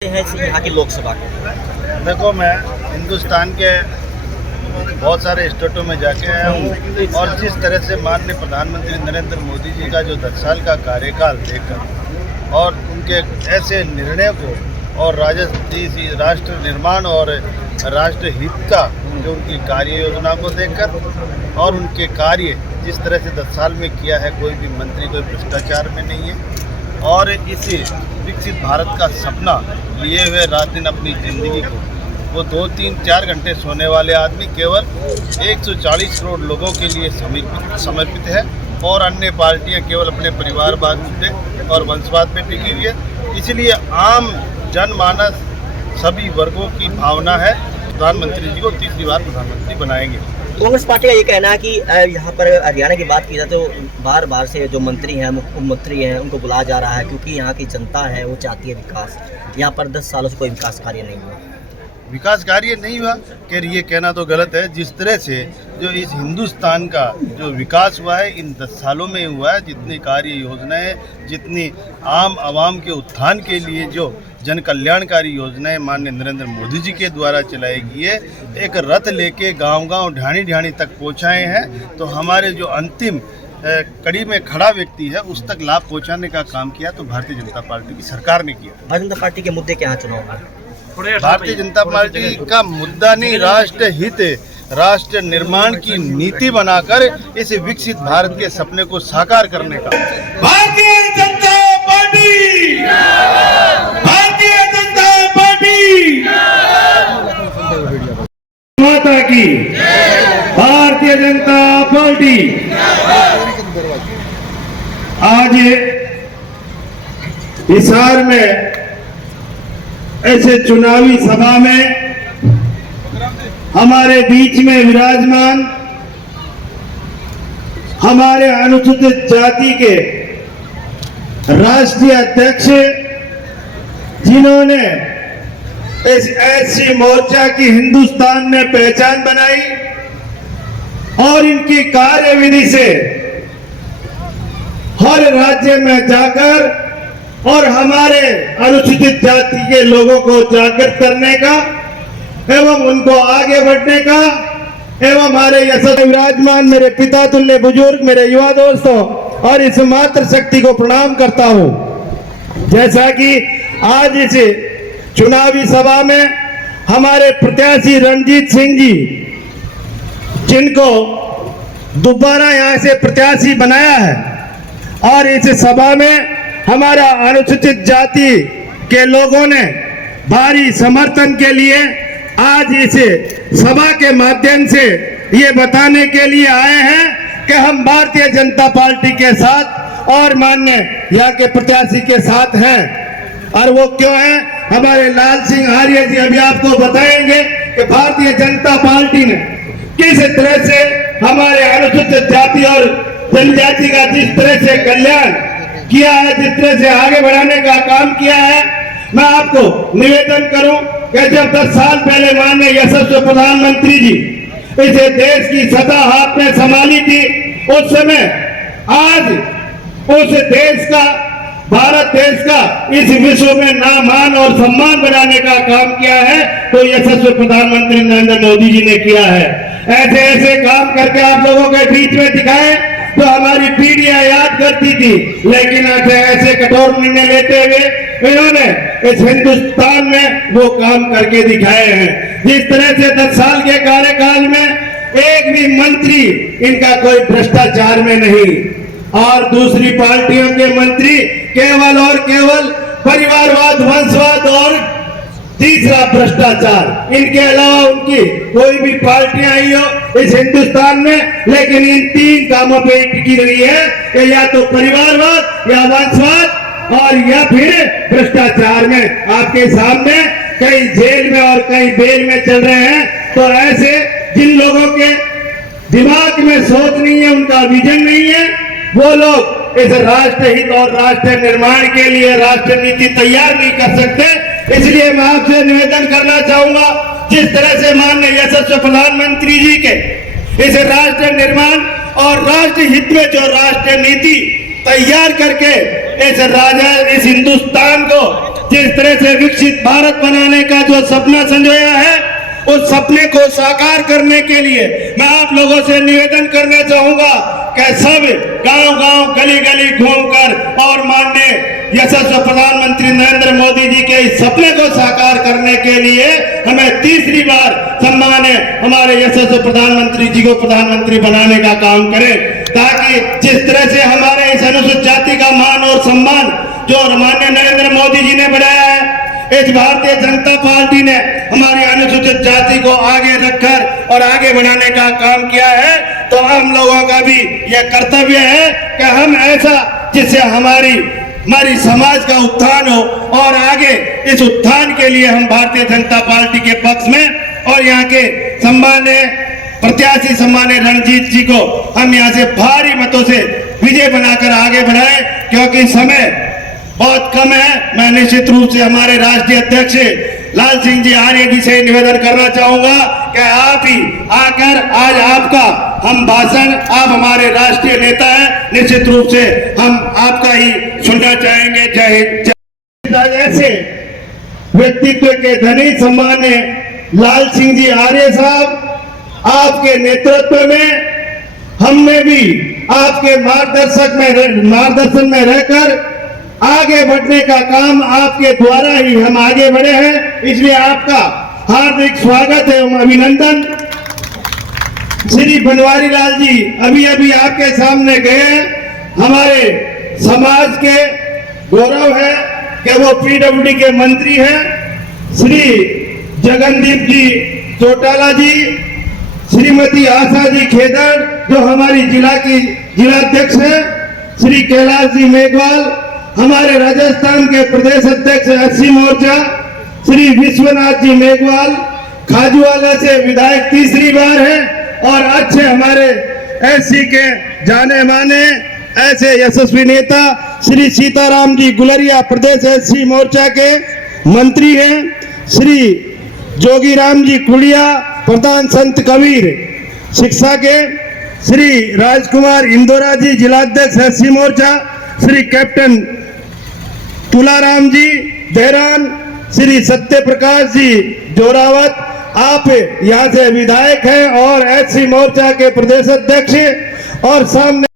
है यहाँ की लोकसभा के? देखो, मैं हिंदुस्तान के बहुत सारे स्टेटों में जाके आया हूँ और जिस तरह से माननीय प्रधानमंत्री नरेंद्र मोदी जी का जो 10 साल का कार्यकाल देखकर और उनके ऐसे निर्णय को और राष्ट्र निर्माण और राष्ट्र हित का जो उनकी कार्य योजना को देखकर और उनके कार्य जिस तरह से 10 साल में किया है, कोई भी मंत्री कोई भ्रष्टाचार में नहीं है और इस विकसित भारत का सपना लिए हुए रात दिन अपनी ज़िंदगी को वो 2-3-4 घंटे सोने वाले आदमी केवल 140 करोड़ लोगों के लिए समर्पित है और अन्य पार्टियां केवल अपने परिवारवाद पे और वंशवाद पे टिकी हुई है। इसलिए आम जनमानस सभी वर्गों की भावना है प्रधानमंत्री जी को तीसरी बार प्रधानमंत्री बनाएंगे। कांग्रेस पार्टी का ये कहना है कि यहाँ पर हरियाणा की बात की जाए तो बार बार से जो मंत्री हैं, मुख्यमंत्री हैं, उनको बुलाया जा रहा है क्योंकि यहाँ की जनता है वो चाहती है विकास। यहाँ पर 10 सालों से कोई विकास कार्य नहीं हुआ। विकास कार्य नहीं हुआ कि ये कहना तो गलत है। जिस तरह से जो इस हिंदुस्तान का जो विकास हुआ है इन 10 सालों में हुआ है, जितनी कार्य योजनाएं, जितनी आम आवाम के उत्थान के लिए जो जन कल्याणकारी योजनाएं माननीय नरेंद्र मोदी जी के द्वारा चलाई गई है, एक रथ लेके गांव-गांव ढाणी तक पहुंचाए हैं, तो हमारे जो अंतिम कड़ी में खड़ा व्यक्ति है उस तक लाभ पहुंचाने का काम किया तो भारतीय जनता पार्टी की सरकार ने किया। भारतीय जनता पार्टी के मुद्दे क्या हैं चुनाव में? भारतीय जनता पार्टी का मुद्दा नहीं, राष्ट्र हित, राष्ट्र निर्माण की नीति बनाकर इस विकसित भारत के सपने को साकार करने का। भारतीय जनता पार्टी, भारतीय जनता पार्टी माता की, भारतीय जनता पार्टी। आज हिसार में ऐसे चुनावी सभा में हमारे बीच में विराजमान हमारे अनुसूचित जाति के राष्ट्रीय अध्यक्ष, जिन्होंने इस ऐसी मोर्चा की हिंदुस्तान में पहचान बनाई और इनकी कार्यविधि से हर राज्य में जाकर और हमारे अनुसूचित जाति के लोगों को जागृत करने का एवं उनको आगे बढ़ने का एवं हमारे यशस्वी विराजमान मेरे पिता तुल्य बुजुर्ग, मेरे युवा दोस्तों और इस मातृ शक्ति को प्रणाम करता हूं। जैसा कि आज इस चुनावी सभा में हमारे प्रत्याशी रणजीत सिंह जी, जिनको दोबारा यहां से प्रत्याशी बनाया है, और इस सभा में हमारा अनुसूचित जाति के लोगों ने भारी समर्थन के लिए आज इस सभा के माध्यम से ये बताने के लिए आए हैं कि हम भारतीय जनता पार्टी के साथ और माननीय यहाँ के प्रत्याशी के साथ हैं। और वो क्यों है, हमारे लाल सिंह आर्य जी अभी आपको बताएंगे कि भारतीय जनता पार्टी ने किस तरह से हमारे अनुसूचित जाति और जनजाति का जिस तरह से कल्याण किया है, जिस तरह से आगे बढ़ाने का काम किया है। मैं आपको निवेदन करूं कि जब 10 साल पहले माननीय यशस्वी प्रधानमंत्री जी इस देश की सत्ता हाथ में संभाली थी, उस समय आज उस देश का, भारत देश का इस विश्व में नाम मान और सम्मान बढ़ाने का काम किया है तो यशस्वी प्रधानमंत्री नरेंद्र मोदी जी ने किया है। ऐसे ऐसे काम करके आप लोगों के बीच में दिखाए तो हमारी पीढ़ियां याद करती थी, लेकिन ऐसे कठोर निर्णय लेते हुए इन्होंने इस हिंदुस्तान में वो काम करके दिखाए हैं। जिस तरह से 10 साल के कार्यकाल में एक भी मंत्री इनका कोई भ्रष्टाचार में नहीं, और दूसरी पार्टियों के मंत्री केवल और केवल परिवारवाद, वंशवाद और तीसरा भ्रष्टाचार। इनके अलावा उनकी कोई भी पार्टियां आई हो इस हिंदुस्तान में, लेकिन इन 3 कामों पे टिकी रही है कि या तो परिवारवाद या वंशवाद और या फिर भ्रष्टाचार में। आपके सामने कई जेल में और कई बेल में चल रहे हैं। तो ऐसे जिन लोगों के दिमाग में सोच नहीं है, उनका विजन नहीं है, वो लोग इस राष्ट्र हित और राष्ट्र निर्माण के लिए राष्ट्र नीति तैयार नहीं कर सकते। इसलिए मैं आपसे निवेदन करना चाहूंगा, जिस तरह से माननीय यशस्वी प्रधानमंत्री जी के इस राष्ट्र निर्माण और राष्ट्र हित में जो राष्ट्र नीति तैयार करके इस हिंदुस्तान को जिस जिस तरह से विकसित भारत बनाने का जो सपना संजोया है, उस सपने को साकार करने के लिए मैं आप लोगों से निवेदन करना चाहूंगा कि सब गांव-गांव, गली-गली घूमकर और माननीय यशस्वी प्रधानमंत्री नरेंद्र मोदी जी के इस सपने को साकार करने के लिए हमें तीसरी बार सम्मान्य हमारे यशस्वी प्रधानमंत्री जी को प्रधानमंत्री बनाने का काम करें, ताकि जिस तरह से हमारे इस अनुसूचित जाति का मान और सम्मान जो माननीय नरेंद्र मोदी जी ने बढ़ाया है, इस भारतीय जनता पार्टी ने हमारी अनुसूचित जाति को आगे रखकर और आगे बढ़ाने का काम किया है, तो हम लोगों का भी यह कर्तव्य है कि हम ऐसा जिससे हमारी समाज का उत्थान हो, और आगे इस उत्थान के लिए हम भारतीय जनता पार्टी के पक्ष में और यहाँ के सम्मान्य प्रत्याशी सम्मान्य रणजीत जी को हम यहाँ से भारी मतों से विजय बनाकर आगे बढ़ाएं, क्योंकि समय बहुत कम है। मैं निश्चित रूप से हमारे राष्ट्रीय अध्यक्ष लाल सिंह जी आर्य जी से निवेदन करना चाहूंगा कि आप ही आकर आज आपका हम भाषण, आप हमारे राष्ट्रीय नेता हैं, निश्चित रूप से हम आपका ही सुनना चाहेंगे। जय हिंद। ऐसे व्यक्तित्व के धनी सम्मान्य लाल सिंह जी आर्य साहब, आपके नेतृत्व में हमने भी आपके मार्गदर्शन में रहकर आगे बढ़ने का काम आपके द्वारा ही हम आगे बढ़े हैं, इसलिए आपका हार्दिक स्वागत एवं अभिनंदन। श्री बनवारी लाल जी अभी अभी आपके सामने गए, हमारे समाज के गौरव है कि वो पीडब्ल्यूडी के मंत्री हैं। श्री जगनदीप जी चौटाला जी, श्रीमती आशा जी खेदड़ जो हमारी जिलाध्यक्ष है, श्री कैलाश जी मेघवाल हमारे राजस्थान के प्रदेश अध्यक्ष एससी मोर्चा, श्री विश्वनाथ जी मेघवाल खाजूवाला से विधायक तीसरी बार है, और अच्छे हमारे एससी के जाने माने ऐसे यशस्वी नेता श्री सीताराम जी गुलरिया प्रदेश एससी मोर्चा के मंत्री हैं, श्री जोगीराम जी कुड़िया प्रधान संत कबीर शिक्षा के, श्री राजकुमार इंदौरा जी जिलाध्यक्ष एससी मोर्चा, श्री कैप्टन तुलाराम जी देहरान, श्री सत्य प्रकाश जी जोरावत, आप यहाँ से विधायक हैं और एससी मोर्चा के प्रदेश अध्यक्ष, और सामने